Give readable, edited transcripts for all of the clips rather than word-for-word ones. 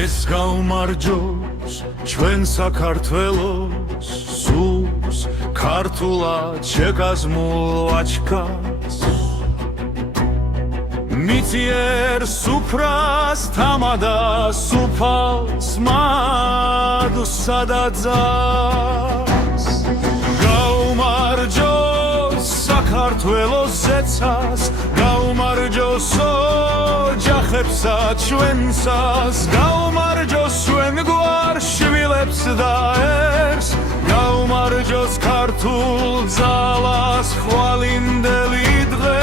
ეს გაუმარჯოს ჩვენ საქართველოს სულს ქართულად შეგაზმულ აჩქარს მიწიერ სუფრას თამადა სუფალს მადსა და ძას გაუმარჯოს საქართველოს ზეცას გაუმარჯოს ოჯახებსა ჩვენსას გაუმარჯოს ჩვენ გვარ შვილებს და ერს გაუმარჯოს ქართულ ძალას ხვალინდელი დღეს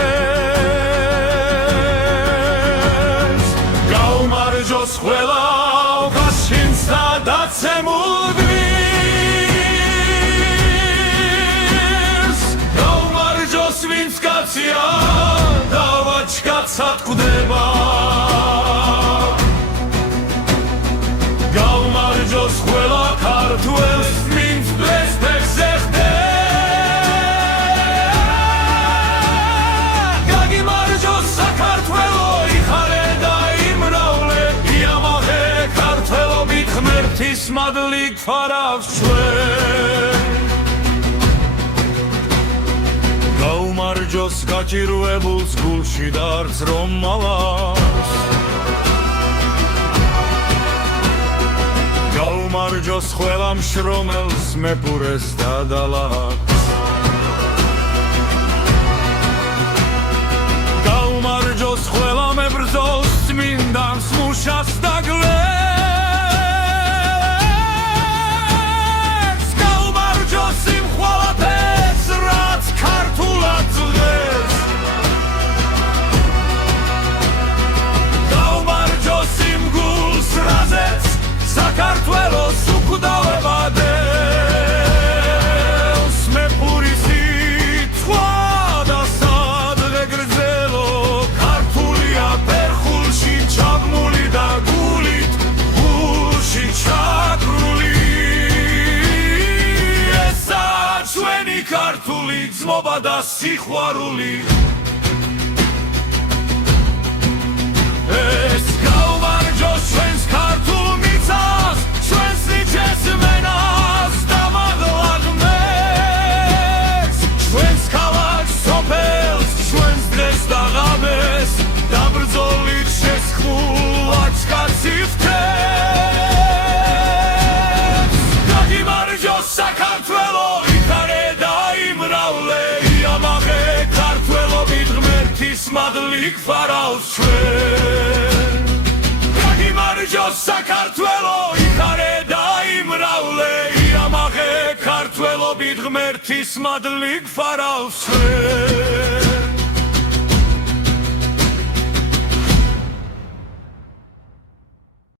გაუმარჯოს ყველა ოქაშინს და დაცემულ გვირს გაუმარჯოს ვინც კაცია დავაჩქაცად ყვდება გაუმარჯოს ყველა ქართველს ვინც დღეს ფეხზე ხდება გაგიმარჯოს საქართველო იხარე და იმრავლე იამაღე ქართველობით ღმერთის მადლი გფარავს ჩვენ გაუმარჯოს გაჭირვებულს გულში და არც რომ მალავს გაუმარჯოს ყველა მშრომელს მეპურეს და დალაკს გაუმარჯოს ყველა მებრძოლს წმინდანს მუშას და გლებს გაუმარჯოს იმ ყველაფერს რაც ქართულად დღეს გაუმარჯოს იმ გულს რაზეც საქართველოს უკვდავება დევს მეფურის სიტყვა და სადღე გრძელო ქართულია ფერხულში ჩაღმული და გულით გულში ჩაკრული ესაა ჩვენი ქართული გზმობა და სიყვარული ეს გაუმარჯოს ჩვენს ქართულ მიწას ჩვენს ნიჭეს მენას და მაღლა ღმერთს ჩვენს ქალაქს სოფელს ჩვენს დღეს და ღამეს და ბრძოლით შესხმულ აჩქარს იხდებს გაგიმარჯოს საქართველო იხარე და იმრავლე იამაღე ქართველობით ღმერთის მადლი გფარავს ჩვენ გაგიმარჯოს საქართველო იხარე და იმრავლე იამაღე ქართველობით ღმერთის მადლი გფარავს ჩვენ